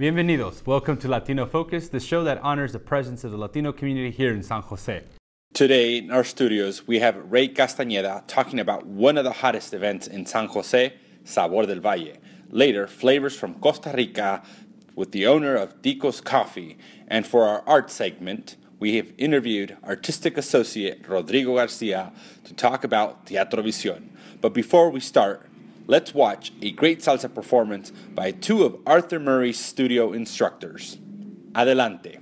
Bienvenidos. Welcome to Latino Focus, the show that honors the presence of the Latino community here in San Jose. Today in our studios, we have Ray Castañeda talking about one of the hottest events in San Jose, Sabor del Valle. Later, flavors from Costa Rica with the owner of Tico's Coffee. And for our art segment, we have interviewed artistic associate Rodrigo Garcia to talk about Teatro Visión. But before we start, let's watch a great salsa performance by two of Arthur Murray's studio instructors. Adelante.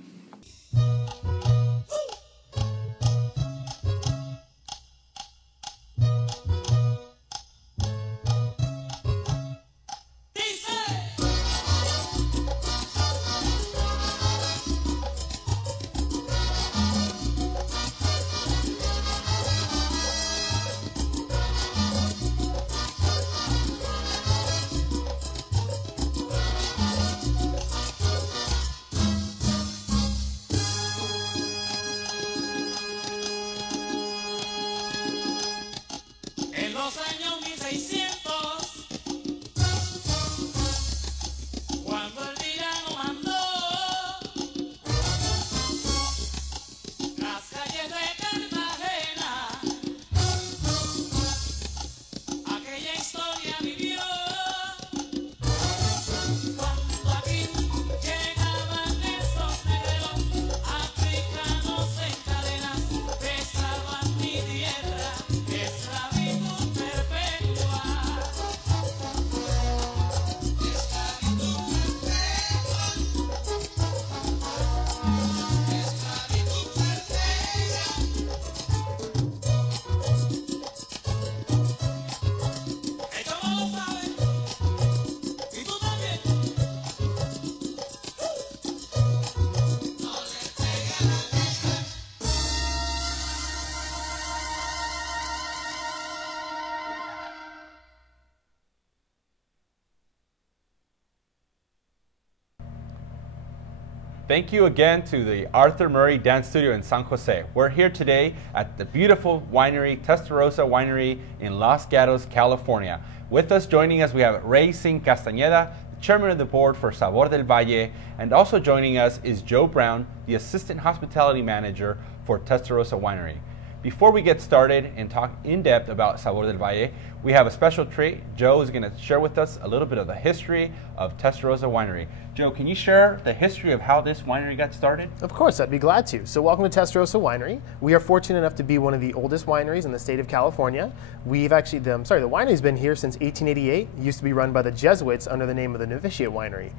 Thank you again to the Arthur Murray Dance Studio in San Jose. We're here today at the beautiful winery, Testarossa Winery in Los Gatos, California. With us, joining us, we have Ray Castañeda, chairman of the board for Sabor del Valle, and also joining us is Joe Brown, the assistant hospitality manager for Testarossa Winery. Before we get started and talk in depth about Sabor del Valle, we have a special treat. Joe is going to share with us a little bit of the history of Testarossa Winery. Joe, can you share the history of how this winery got started? Of course, I'd be glad to. So welcome to Testarossa Winery. We are fortunate enough to be one of the oldest wineries in the state of California. We've actually, the winery's been here since 1888. It used to be run by the Jesuits under the name of the Novitiate Winery.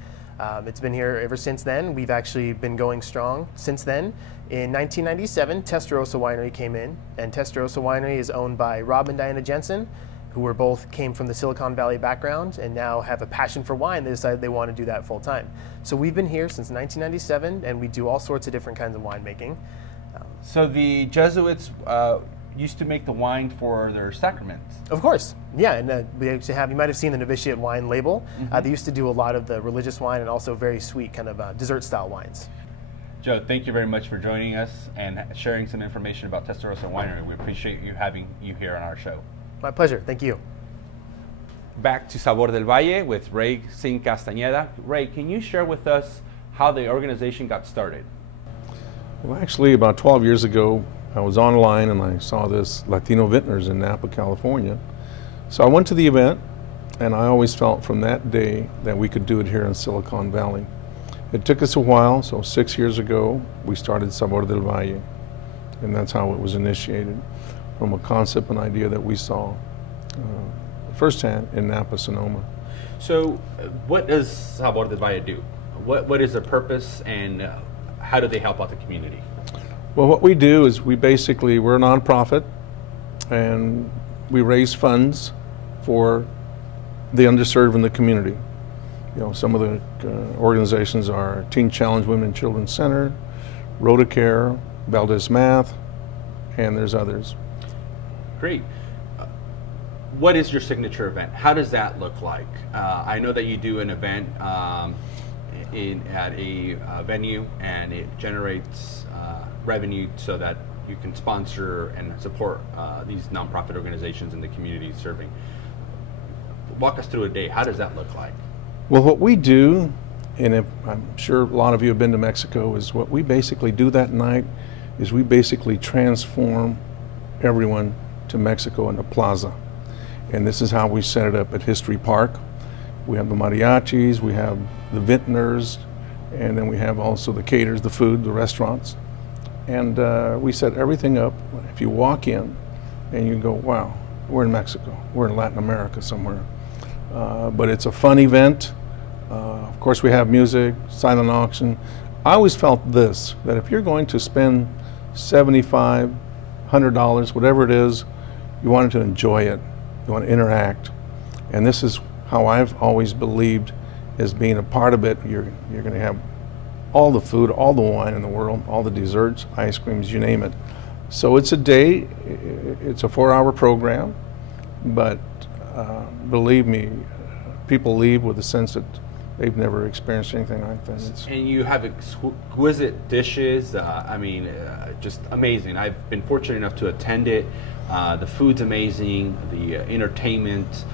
It's been here ever since then. We've actually been going strong since then. In 1997, Testarossa Winery came in, and Testarossa Winery is owned by Rob and Diana Jensen, who were both came from the Silicon Valley background and now have a passion for wine. They decided they want to do that full time. So we've been here since 1997, and we do all sorts of different kinds of winemaking. So the Jesuits used to make the wine for their sacraments. Of course, yeah, and we actually have, you might have seen the novitiate wine label. They used to do a lot of the religious wine and also very sweet kind of dessert style wines. Joe, thank you very much for joining us and sharing some information about Testarossa Winery. We appreciate you having you here on our show. My pleasure, thank you. Back to Sabor del Valle with Ray Castañeda. Ray, can you share with us how the organization got started? Well, actually, about 12 years ago, I was online and I saw this Latino Vintners in Napa, California. So I went to the event, and I always felt from that day that we could do it here in Silicon Valley. It took us a while, so 6 years ago, we started Sabor del Valle, and that's how it was initiated, from a concept and idea that we saw firsthand in Napa, Sonoma. So what does Sabor del Valle do? What is their purpose, and how do they help out the community? Well, what we do is we're a nonprofit, and we raise funds for the underserved in the community. You know, some of the organizations are Teen Challenge Women and Children Center, Rotacare, Valdez Math, and there's others. Great. What is your signature event? How does that look like? I know that you do an event at a venue, and it generates revenue so that you can sponsor and support these nonprofit organizations in the community serving. Walk us through a day. How does that look like? Well, what we do and if, I'm sure a lot of you have been to Mexico, is what we basically do that night is we basically transform everyone to Mexico in the plaza. And this is how we set it up at History Park. We have the mariachis, we have the vintners, and then we have also the caterers, the food, the restaurants. And we set everything up. If you walk in and you go, wow, we're in Mexico, we're in Latin America somewhere. But it's a fun event. Of course, we have music, silent auction. I always felt this, that if you're going to spend $75, $100, whatever it is, you wanted to enjoy it, you want to interact. And this is how I've always believed as being a part of it. You're going to have all the food, all the wine in the world, all the desserts, ice creams, you name it. So it's a day, it's a 4-hour program, but believe me, people leave with a sense that they've never experienced anything like that. And you have exquisite dishes. I mean, just amazing. I've been fortunate enough to attend it. The food's amazing. The entertainment.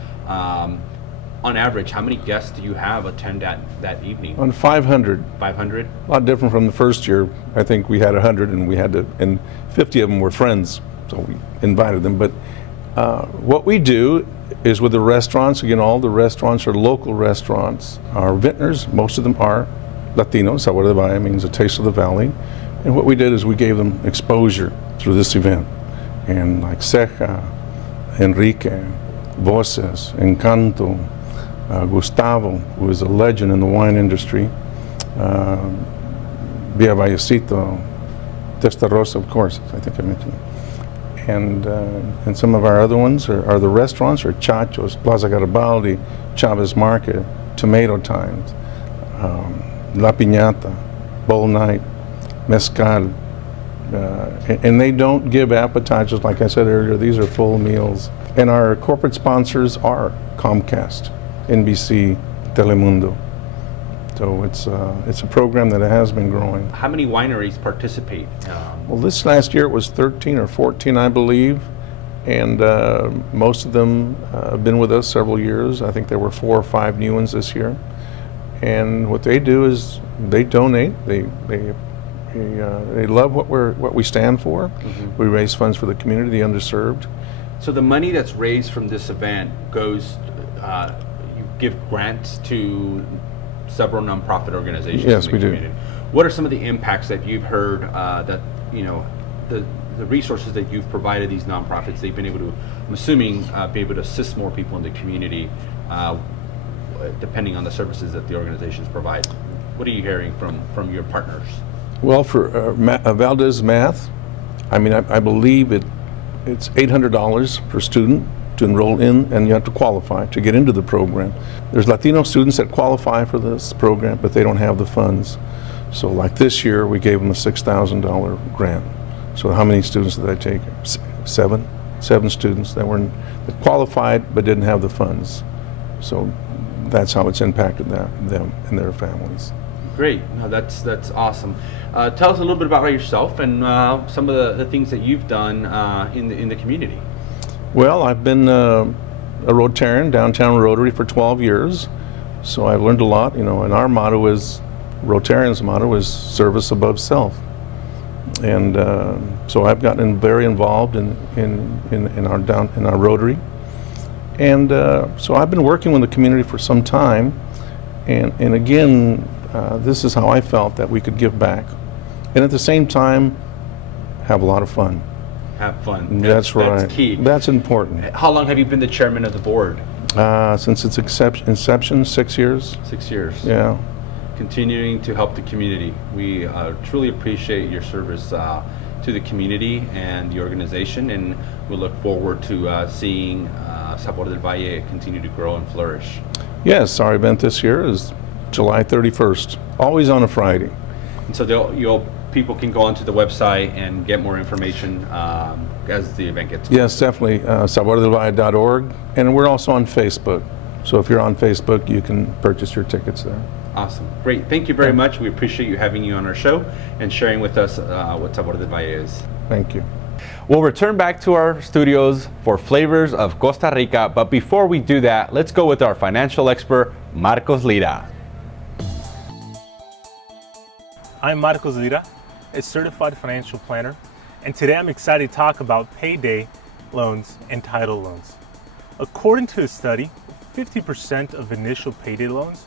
On average, how many guests do you have attend that evening? On 500. 500. A lot different from the first year. I think we had 100, and 50 of them were friends, so we invited them. But what we do is with the restaurants, again, all the restaurants are local restaurants. Our vintners, most of them are Latinos. Sabor del Valle means a taste of the valley. And what we did is we gave them exposure through this event. And like Ceja, Enrique, Voces, Encanto, Gustavo, who is a legend in the wine industry, Via Vallecito, Testarossa, of course, I think I mentioned. And some of our other ones are the restaurants, or Chachos, Plaza Garibaldi, Chavez Market, Tomato Times, La Piñata, Bowl Night, Mezcal. And they don't give appetizers, like I said earlier, these are full meals. And our corporate sponsors are Comcast, NBC, Telemundo. So it's a program that has been growing. How many wineries participate? Well, this last year it was 13 or 14, I believe, and most of them have been with us several years. I think there were 4 or 5 new ones this year. And what they do is they donate. They love what we stand for. Mm-hmm. We raise funds for the community, the underserved. So the money that's raised from this event goes. You give grants to several nonprofit organizations. Yes, in the we community. do. What are some of the impacts that you've heard that the resources that you've provided these nonprofits, they've been able to, I'm assuming, be able to assist more people in the community, depending on the services that the organizations provide. What are you hearing from your partners? Well, for Valdez Math, I mean, I believe it's $800 per student to enroll in, and you have to qualify to get into the program. There's Latino students that qualify for this program, but they don't have the funds. So like this year, we gave them a $6,000 grant. So how many students did I take? 7 students that qualified but didn't have the funds. So that's how it's impacted them and their families. Great, no, that's awesome. Tell us a little bit about yourself and some of the things that you've done in the community. Well, I've been a Rotarian, downtown Rotary, for 12 years, so I've learned a lot. You know, and our motto is, Rotarian's motto is service above self. And so I've gotten very involved in our Rotary, and so I've been working with the community for some time, and again, this is how I felt that we could give back, and at the same time, have a lot of fun. Have fun. That's right. That's key. That's important. How long have you been the chairman of the board? Since its inception, 6 years. 6 years. Yeah. Continuing to help the community. We truly appreciate your service to the community and the organization, and we look forward to seeing Sabor del Valle continue to grow and flourish. Yes, our event this year is July 31st, always on a Friday. And so people can go onto the website and get more information as the event gets closer. Yes, definitely, sabordelvalle.org, and we're also on Facebook. So if you're on Facebook, you can purchase your tickets there. Awesome. Great. Thank you very much. We appreciate you having you on our show and sharing with us what Sabor del Valle is. Thank you. We'll return back to our studios for flavors of Costa Rica, but before we do that, let's go with our financial expert, Marcos Lira. I'm Marcos Lira, a certified financial planner, and today I'm excited to talk about payday loans and title loans. According to a study, 50% of initial payday loans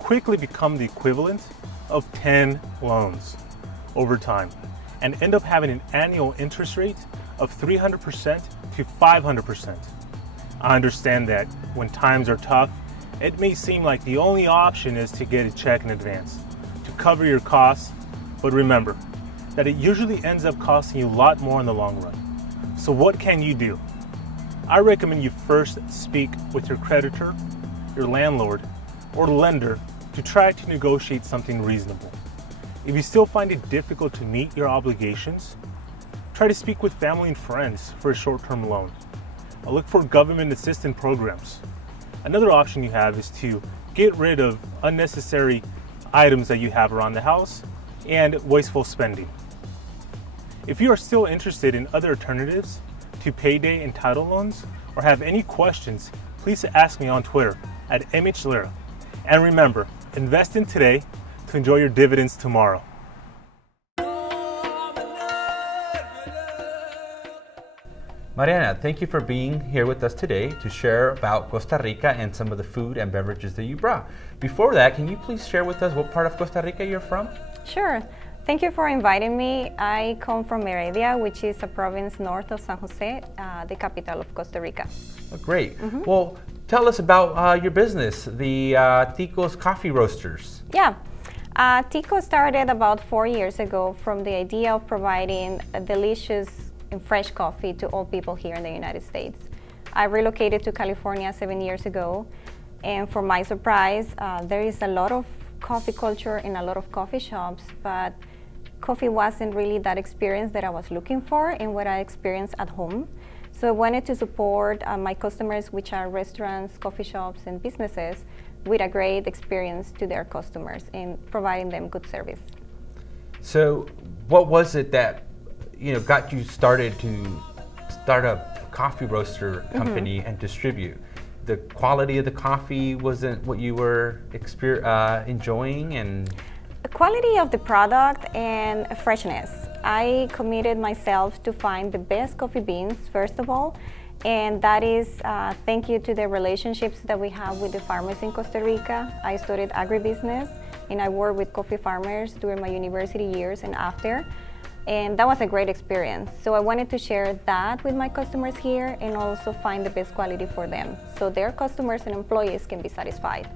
quickly become the equivalent of 10 loans over time and end up having an annual interest rate of 300% to 500%. I understand that when times are tough, it may seem like the only option is to get a check in advance to cover your costs, but remember that it usually ends up costing you a lot more in the long run. So what can you do? I recommend you first speak with your creditor, your landlord, or lender to try to negotiate something reasonable. If you still find it difficult to meet your obligations, try to speak with family and friends for a short-term loan. Look for government assistance programs. Another option you have is to get rid of unnecessary items that you have around the house and wasteful spending. If you are still interested in other alternatives to payday and title loans or have any questions, please ask me on Twitter at MHLira. And remember, invest in today to enjoy your dividends tomorrow. Mariana, thank you for being here with us today to share about Costa Rica and some of the food and beverages that you brought. Before that, can you please share with us what part of Costa Rica you're from? Sure. Thank you for inviting me. I come from Heredia, which is a province north of San Jose, the capital of Costa Rica. Oh, great. Well, tell us about your business, the Tico's Coffee Roasters. Yeah. Tico started about 4 years ago from the idea of providing a delicious and fresh coffee to all people here in the United States. I relocated to California 7 years ago, and for my surprise, there is a lot of coffee culture in a lot of coffee shops, but coffee wasn't really that experience that I was looking for in what I experienced at home. So I wanted to support my customers, which are restaurants, coffee shops, and businesses, with a great experience to their customers in providing them good service. So what was it that got you started to start a coffee roaster company and distribute? The quality of the coffee wasn't what you were enjoying, and the quality of the product and freshness. I committed myself to find the best coffee beans, first of all, and that is thank you to the relationships that we have with the farmers in Costa Rica. I studied agribusiness and I worked with coffee farmers during my university years and after. And that was a great experience. So I wanted to share that with my customers here and also find the best quality for them so their customers and employees can be satisfied.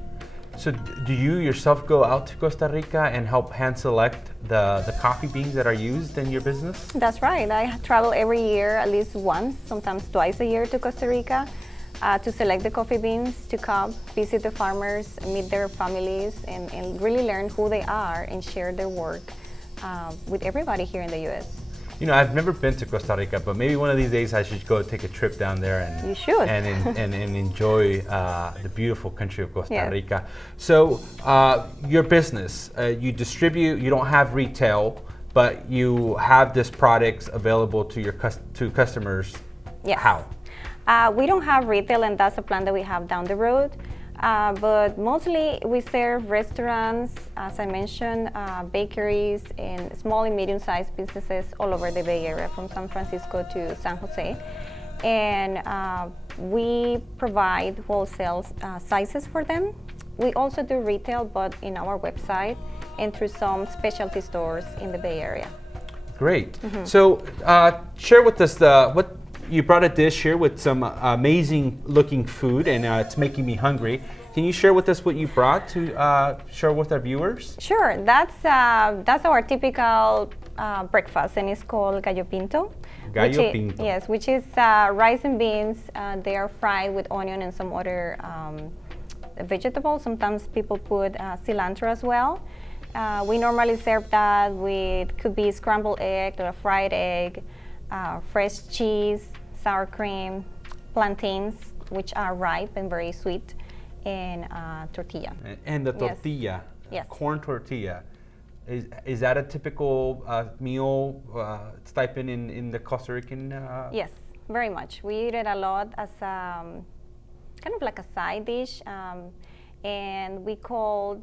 So do you yourself go out to Costa Rica and help hand select the coffee beans that are used in your business? That's right. I travel every year at least once, sometimes twice a year to Costa Rica to select the coffee beans, to come, visit the farmers, meet their families, and really learn who they are and share their work with everybody here in the U.S. I've never been to Costa Rica, but maybe one of these days I should go take a trip down there and you should. and enjoy the beautiful country of Costa Yes. Rica. So your business, you distribute. You don't have retail, but you have this products available to your customers. Yes. How? We don't have retail, and that's a plan that we have down the road. But mostly we serve restaurants, as I mentioned, bakeries, and small and medium-sized businesses all over the Bay Area, from San Francisco to San Jose. And we provide wholesale sizes for them. We also do retail, but in our website and through some specialty stores in the Bay Area. Great. So share with us what you brought a dish here with some amazing looking food, and it's making me hungry. Can you share with us what you brought to share with our viewers? Sure. That's our typical breakfast, and it's called gallo pinto. Gallo pinto. Yes, which is rice and beans. They are fried with onion and some other vegetables. Sometimes people put cilantro as well. We normally serve that with, could be scrambled egg or a fried egg, fresh cheese, sour cream, plantains, which are ripe and very sweet, and tortilla. And the tortilla, Yes. corn tortilla. Is that a typical meal stipend in the Costa Rican? Yes, very much. We eat it a lot as kind of like a side dish, and we called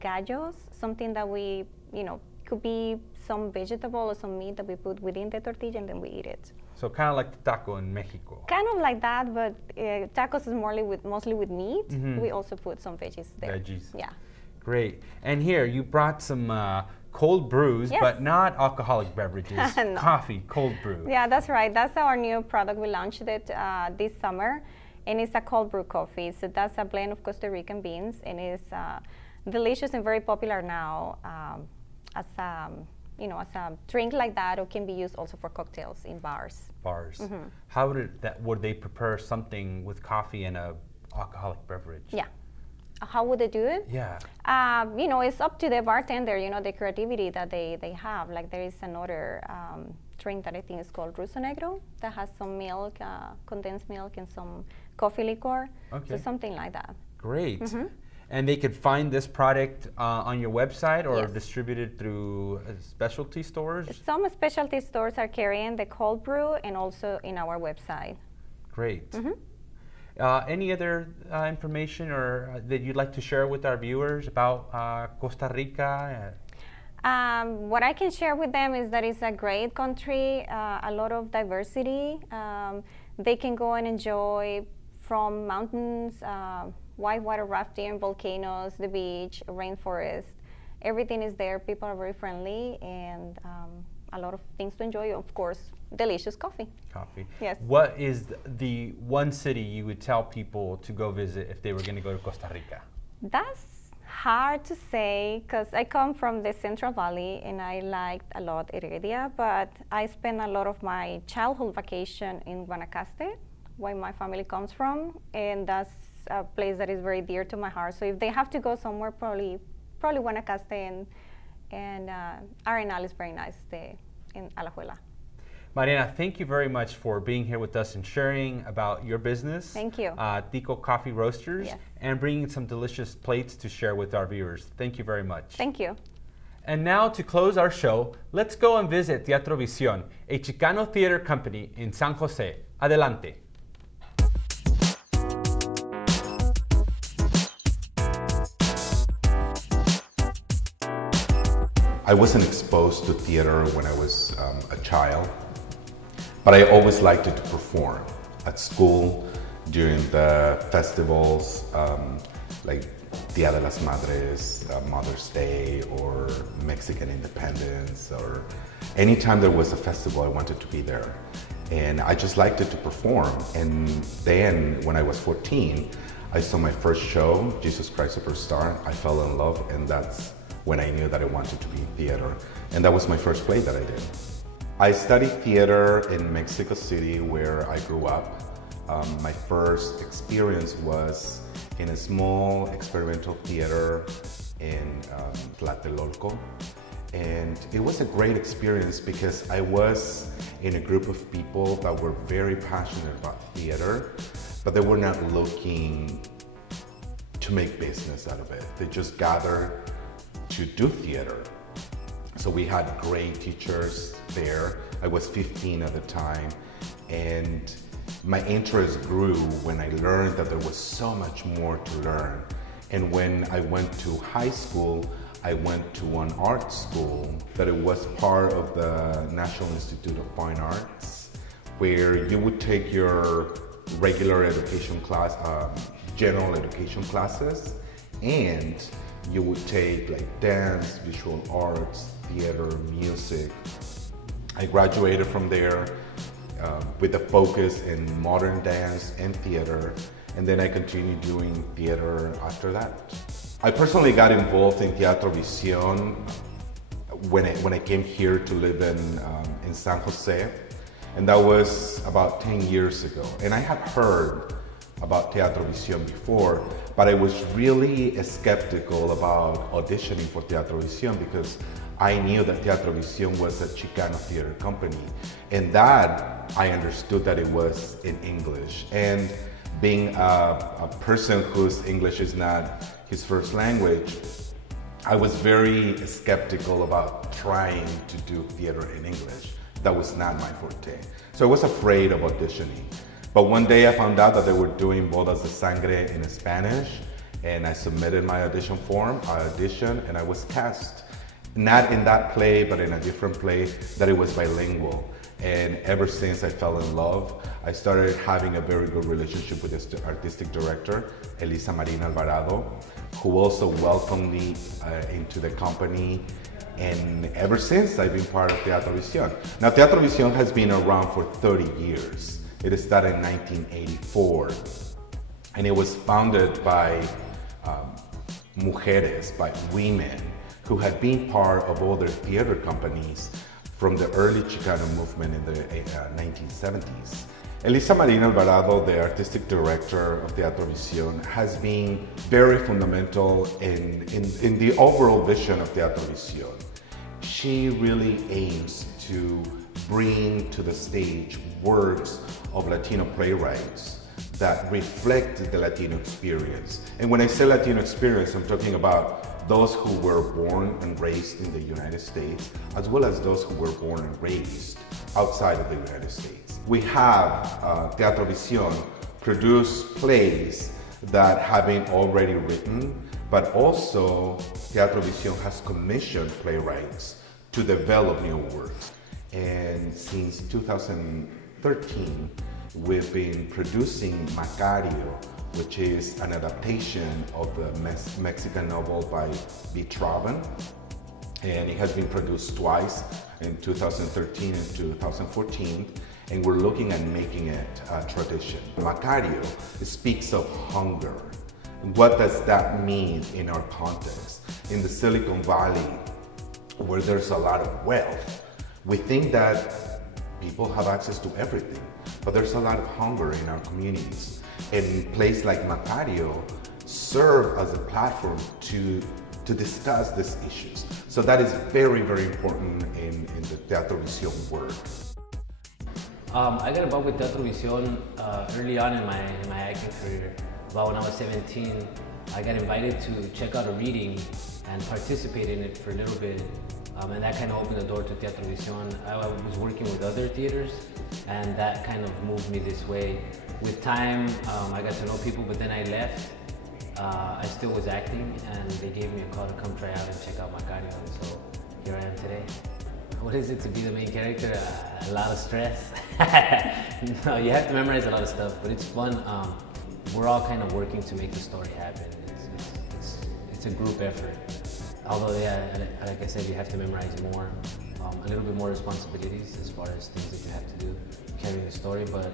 gallos, something that we could be some vegetable or some meat that we put within the tortilla and then we eat it. So kind of like the taco in Mexico. Kind of like that, but tacos is mostly with meat. Mm-hmm. We also put some veggies there. Veggies. Yeah. Great. And here you brought some cold brews, Yes. but not alcoholic beverages. No. Coffee, cold brew. Yeah, that's right. That's our new product. We launched it this summer, and it's a cold brew coffee. So that's a blend of Costa Rican beans, and it's delicious and very popular now as as a drink like that, or can be used also for cocktails in bars. Bars. Mm-hmm. How would they prepare something with coffee and a alcoholic beverage? Yeah. How would they do it? Yeah. It's up to the bartender, the creativity that they have. Like there is another drink that I think is called Ruso Negro that has some milk, condensed milk, and some coffee liquor. Okay. So something like that. Great. Mm-hmm. And they could find this product on your website or Yes. distributed through specialty stores? Some specialty stores are carrying the cold brew and also in our website. Great. Mm-hmm. Any other information or that you'd like to share with our viewers about Costa Rica? What I can share with them is that it's a great country, a lot of diversity. They can go and enjoy from mountains, whitewater rafting, volcanoes, the beach, rainforest. Everything is there. People are very friendly and a lot of things to enjoy. Of course, delicious coffee. Coffee. Yes. What is the one city you would tell people to go visit if they were going to go to Costa Rica? That's hard to say because I come from the Central Valley and I liked a lot Heredia, but I spent a lot of my childhood vacation in Guanacaste, where my family comes from, and that's a place that is very dear to my heart. So if they have to go somewhere, probably Guanacaste and Arenal is very nice in Alajuela. Mariana, thank you very much for being here with us and sharing about your business. Thank you. Tico Coffee Roasters, Yes. and bringing some delicious plates to share with our viewers. Thank you very much. Thank you. And now to close our show, let's go and visit Teatro Visión, a Chicano theater company in San Jose. Adelante. I wasn't exposed to theater when I was a child, but I always liked it to perform. At school, during the festivals, like Dia de las Madres, Mother's Day, or Mexican Independence, or anytime there was a festival, I wanted to be there. And I just liked it to perform. And then, when I was 14, I saw my first show, Jesus Christ Superstar. I fell in love, and that's when I knew that I wanted to be in theater. And that was my first play that I did. I studied theater in Mexico City, where I grew up. My first experience was in a small experimental theater in Tlatelolco. And it was a great experience because I was in a group of people that were very passionate about theater, but they were not looking to make business out of it. They just gathered to do theater. So we had great teachers there. I was 15 at the time, and my interest grew when I learned that there was so much more to learn. And when I went to high school, I went to an art school that it was part of the National Institute of Fine Arts, where you would take your regular education class, general education classes, and you would take like dance, visual arts, theater, music. I graduated from there with a focus in modern dance and theater, and then I continued doing theater after that. I personally got involved in Teatro Visión when I came here to live in San Jose, and that was about 10 years ago. And I had heard about Teatro Visión before, but I was really skeptical about auditioning for Teatro Visión because I knew that Teatro Visión was a Chicano theater company, and that I understood that it was in English. And being a person whose English is not his first language, I was very skeptical about trying to do theater in English. That was not my forte. So I was afraid of auditioning. But one day I found out that they were doing Bodas de Sangre in Spanish, and I submitted my audition form, I auditioned, and I was cast. Not in that play, but in a different play, that it was bilingual. And ever since I fell in love, I started having a very good relationship with this artistic director, Elisa Marina Alvarado, who also welcomed me into the company. And ever since, I've been part of Teatro Visión. Now, Teatro Visión has been around for 30 years. It started in 1984. And it was founded by mujeres, by women, who had been part of other theater companies from the early Chicano movement in the 1970s. Elisa Marina Alvarado, the artistic director of Teatro Visión, has been very fundamental in the overall vision of Teatro Visión. She really aims to bring to the stage works of Latino playwrights that reflect the Latino experience. And when I say Latino experience, I'm talking about those who were born and raised in the United States, as well as those who were born and raised outside of the United States. We have Teatro Visión produce plays that have been already written, but also Teatro Visión has commissioned playwrights to develop new works. And since 2013, we've been producing Macario, which is an adaptation of the Mexican novel by V. Traven. And it has been produced twice, in 2013 and 2014, and we're looking at making it a tradition. Macario speaks of hunger. What does that mean in our context? In the Silicon Valley, where there's a lot of wealth, we think that people have access to everything, but there's a lot of hunger in our communities. And places like Macario serve as a platform to discuss these issues. So that is very, very important in the Teatro Visión work. I got involved with Teatro Visión early on in my acting career. About when I was 17, I got invited to check out a reading and participate in it for a little bit. And that kind of opened the door to Teatro Visión. I was working with other theaters, and that kind of moved me this way. With time, I got to know people, but then I left. I still was acting, and they gave me a call to come try out and check out Macario, and so here I am today. What is it to be the main character? A lot of stress. No, you have to memorize a lot of stuff, but it's fun. We're all kind of working to make the story happen. It's a group effort. Although, yeah, like I said, you have to memorize more, a little bit more responsibilities as far as things that you have to do, carrying the story, but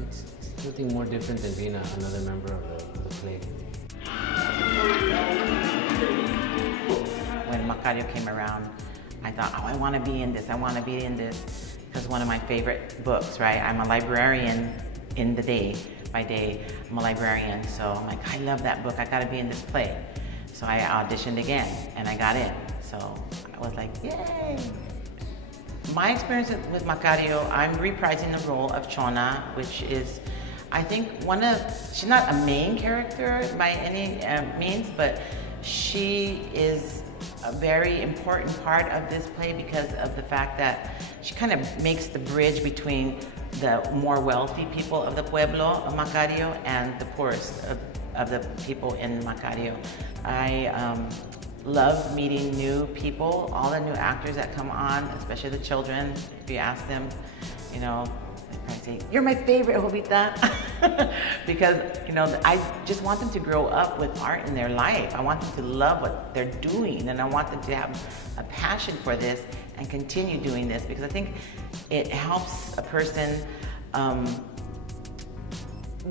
it's nothing more different than being another member of the play. When Macario came around, I thought, oh, I want to be in this, I want to be in this, because one of my favorite books, right? I'm a librarian in the day, by day, I'm a librarian, so I'm like, I love that book, I got to be in this play. So I auditioned again, and I got in. So I was like, yay! My experience with Macario, I'm reprising the role of Chona, which is, I think, she's not a main character by any means, but she is a very important part of this play because of the fact that she kind of makes the bridge between the more wealthy people of the pueblo of Macario and the poorest of the people in Macario. I love meeting new people, all the new actors that come on, especially the children. If you ask them, you know, they probably say, "You're my favorite, Jovita," because, you know, I just want them to grow up with art in their life. I want them to love what they're doing, and I want them to have a passion for this and continue doing this, because I think it helps a person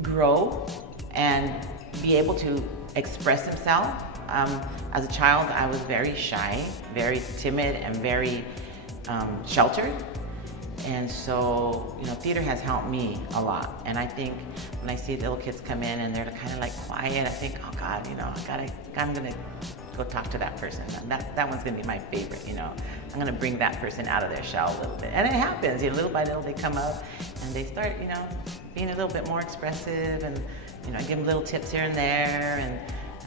grow and be able to express himself. As a child, I was very shy, very timid, and very sheltered. And so, you know, theater has helped me a lot. And I think when I see little kids come in and they're kind of like quiet, I think, oh God, you know, I'm gonna go talk to that person. And that one's gonna be my favorite, you know. I'm gonna bring that person out of their shell a little bit. And it happens, you know, little by little they come up and they start, you know, being a little bit more expressive, and, you know, I give them little tips here and there, and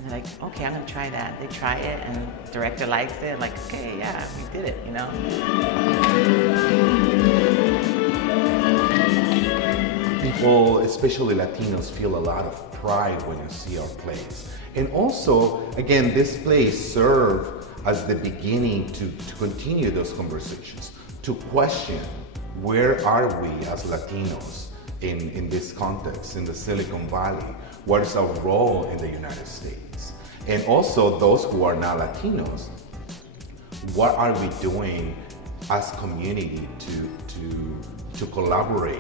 they're like, okay, I'm gonna try that. They try it, and the director likes it, like, okay, yeah, we did it, you know? People, especially Latinos, feel a lot of pride when you see our plays. And also, again, these plays serve as the beginning to continue those conversations, to question where are we as Latinos in this context, in the Silicon Valley? What is our role in the United States? And also those who are not Latinos, what are we doing as community to collaborate,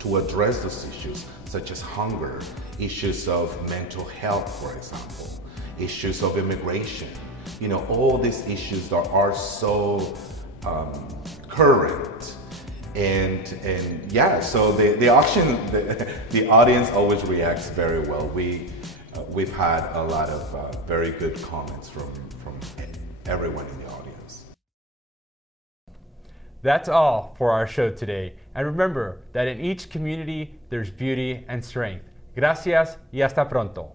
to address those issues, such as hunger, issues of mental health, for example, issues of immigration, you know, all these issues that are so current. And yeah, so the auction, the audience always reacts very well. We've had a lot of very good comments from everyone in the audience. That's all for our show today. And remember that in each community, there's beauty and strength. Gracias y hasta pronto.